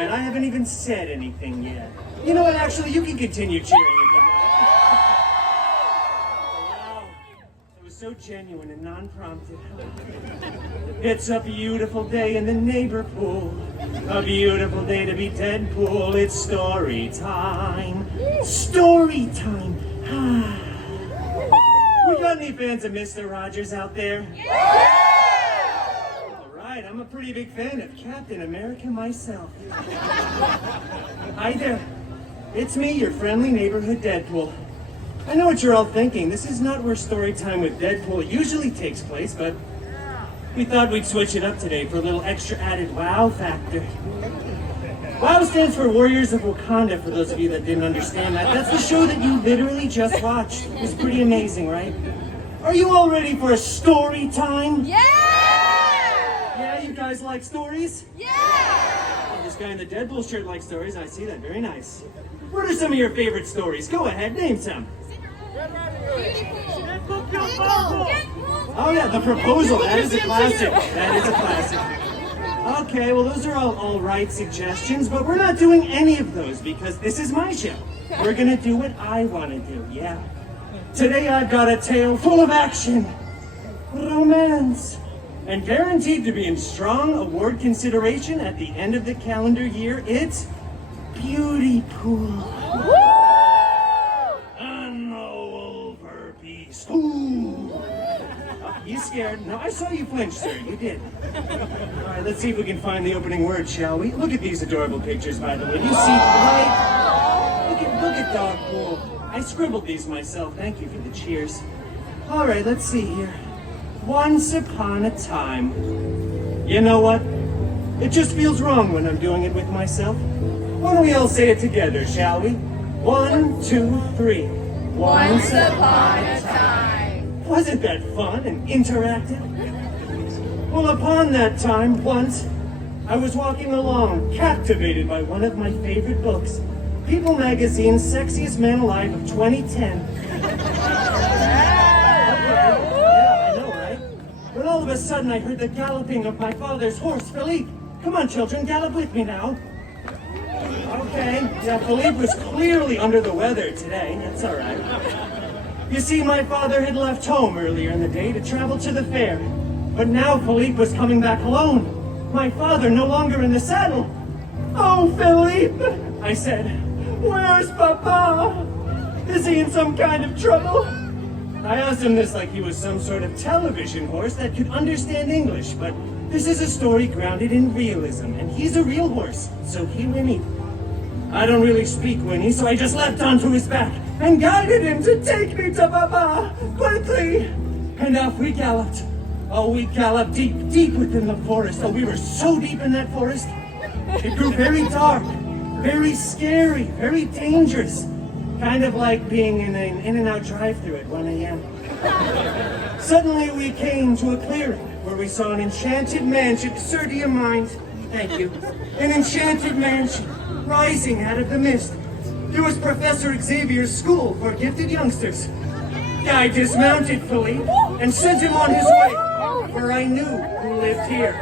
bit. I haven't even said anything yet. You know what, actually, you can continue cheering if you'd like. Wow. It was so genuine and non-prompted. It's a beautiful day in the neighbor pool. A beautiful day to be Deadpool. It's story time. Story time. We got any fans of Mr. Rogers out there? All right, I'm a pretty big fan of Captain America myself. Hi there. It's me, your friendly neighborhood Deadpool. I know what you're all thinking. This is not where story time with Deadpool usually takes place, but we thought we'd switch it up today for a little extra added wow factor. WOW stands for Warriors of Wakanda, for those of you that didn't understand that. That's the show that you literally just watched. It was pretty amazing, right? Are you all ready for a story time? Yeah! Yeah, you guys like stories? Yeah! Oh, this guy in the Deadpool shirt likes stories. I see that. Very nice. What are some of your favorite stories? Go ahead, name some. Oh yeah, The Proposal. That is a classic. That is a classic. Okay, well those are all right suggestions, but we're not doing any of those because this is my show. We're gonna do what I want to do, yeah. Today I've got a tale full of action, romance, and guaranteed to be in strong award consideration at the end of the calendar year. It's Beauty Pool. And the Wolver Beast. Ooh. You scared? No, I saw you flinch, sir. You did. All right, let's see if we can find the opening word, shall we? Look at these adorable pictures, by the way. You see, right? Look at Dog Pool. I scribbled these myself. Thank you for the cheers. All right, let's see here. Once upon a time. You know what? It just feels wrong when I'm doing it with myself. Why don't we all say it together, shall we? 1, 2, 3. Once upon a time. Wasn't that fun and interactive? Well, upon that time, once, I was walking along, captivated by one of my favorite books, People Magazine's Sexiest Man Alive of 2010. Yeah, I know, right? But all of a sudden, I heard the galloping of my father's horse, Philippe. Come on, children, gallop with me now. Okay, yeah, Philippe was clearly under the weather today. That's all right. You see, my father had left home earlier in the day to travel to the fair. But now Philippe was coming back alone. My father no longer in the saddle. Oh, Philippe, I said, where's Papa? Is he in some kind of trouble? I asked him this like he was some sort of television horse that could understand English, but this is a story grounded in realism, and he's a real horse, so he whinnied. I don't really speak Winnie, so I just leapt onto his back and guided him to take me to Papa, quickly. And off we galloped. Oh, we galloped deep, deep within the forest. Oh, we were so deep in that forest. It grew very dark, very scary, very dangerous. Kind of like being in an In-N-Out drive-thru at 1 a.m. Suddenly we came to a clearing where we saw an enchanted mansion. Sir, do you mind? Thank you. An enchanted mansion rising out of the mist. There was Professor Xavier's school for gifted youngsters. I dismounted Philippe and sent him on his way, for I knew who lived here.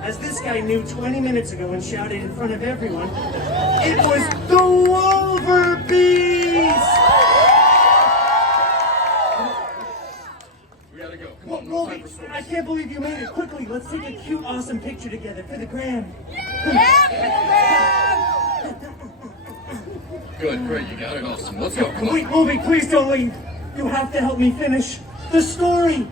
As this guy knew 20 minutes ago and shouted in front of everyone, it was the Wolver Beast! We gotta go. Come on, no time for stories. I can't believe you made it. Quickly, let's take a cute, awesome picture together for the gram. Good, great, you got it, awesome. Let's go, come on. Wait, Movie, please don't leave. You have to help me finish the story.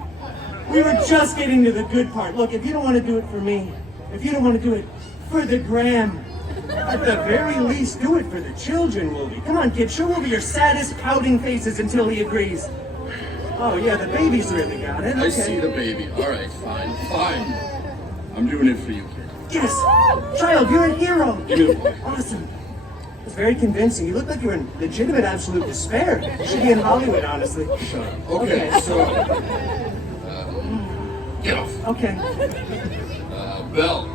We were just getting to the good part. Look, if you don't want to do it for me, if you don't want to do it for the gram, at the very least, do it for the children, Wolvie. Come on, kid, show Wolvie your saddest pouting faces until he agrees. Oh, yeah, the baby's really got it. Okay. I see the baby. All right, fine. I'm doing it for you, kid. Yes! Child, you're a hero! Give me the boy. Awesome. It was very convincing. You look like you were in legitimate absolute despair. You should be in Hollywood, honestly. Shut up. Okay, so... get off. Okay. Belle.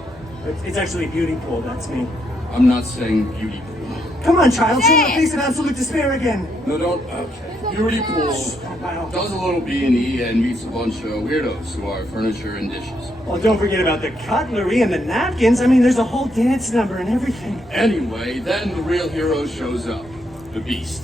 It's actually Beauty Pool, that's me. I'm not saying beauty. Come on, child, show the face of absolute despair again. No, don't. Okay. Beauty pool, Oh, wow. does a little B&E, and meets a bunch of weirdos who are furniture and dishes. Well, don't forget about the cutlery and the napkins. I mean, there's a whole dance number and everything. Anyway, then the real hero shows up. The Beast.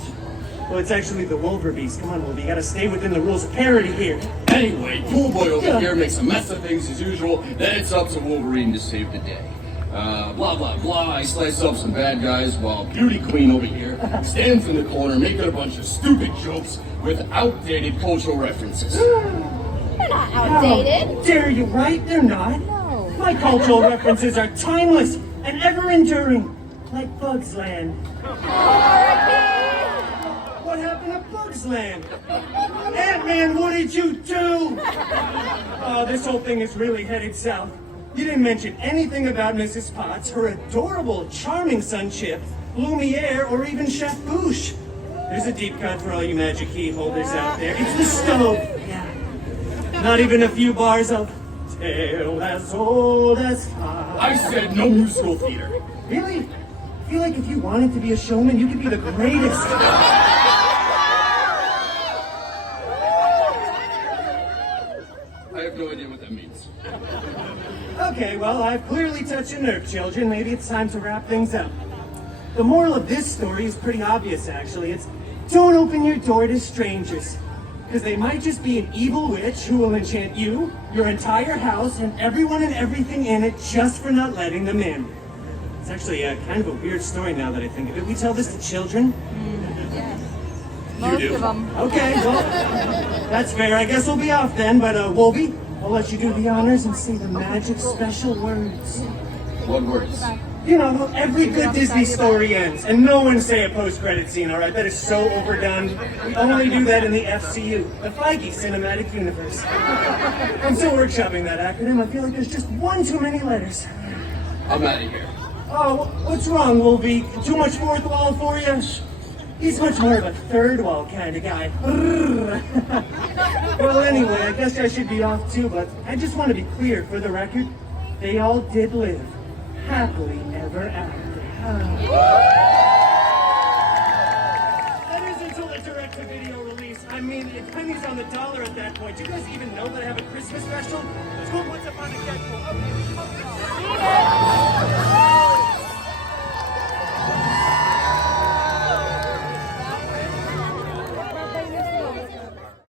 Well, it's actually the Wolver Beast. Come on, Wolver, you gotta stay within the rules of parody here. Anyway, Pool Boy over here makes a mess of things as usual. Then it's up to Wolverine to save the day. Blah, blah, blah. I slice up some bad guys while Beauty Queen over here stands in the corner making a bunch of stupid jokes with outdated cultural references. They're not outdated. How dare you, right? They're not. No. My cultural references are timeless and ever-enduring, like Bugs Land. What happened to Bugs Land? Ant-Man, what did you do? Oh, this whole thing is really headed south. You didn't mention anything about Mrs. Potts, her adorable, charming son Chip, Lumiere, or even Chef Bouche. There's a deep cut for all you magic key holders out there. It's the stove. Yeah. Not even a few bars of tale as old as time. I said no musical theater. Really? I feel like if you wanted to be a showman, you could be the greatest. I have no idea what that means. Okay, well, I've clearly touched a nerve, children. Maybe it's time to wrap things up. The moral of this story is pretty obvious, actually. It's don't open your door to strangers, because they might just be an evil witch who will enchant you, your entire house, and everyone and everything in it just for not letting them in. It's actually kind of a weird story now that I think of it. We tell this to children? Yes. You Most do. of them. Okay, well, that's fair. I guess we'll be off then, but Wolby, I'll let you do the honors and say the magic special words. What words? You know, how every good Disney story ends, and no one say a post-credit scene, all right? That is so overdone. We only do that in the FCU, the Feige Cinematic Universe. I'm still workshopping that acronym. I feel like there's just one too many letters. I'm out of here. Oh, what's wrong, Wolby? Too much fourth wall for you? He's much more of a third wall kind of guy. Well, anyway, I guess I should be off too, but I just want to be clear for the record. They all did live happily ever after. That is until the direct-to-video release. I mean, it pennies on the dollar at that point. Do you guys even know that I have a Christmas special? It's called What's Up on the Deadpool. Okay.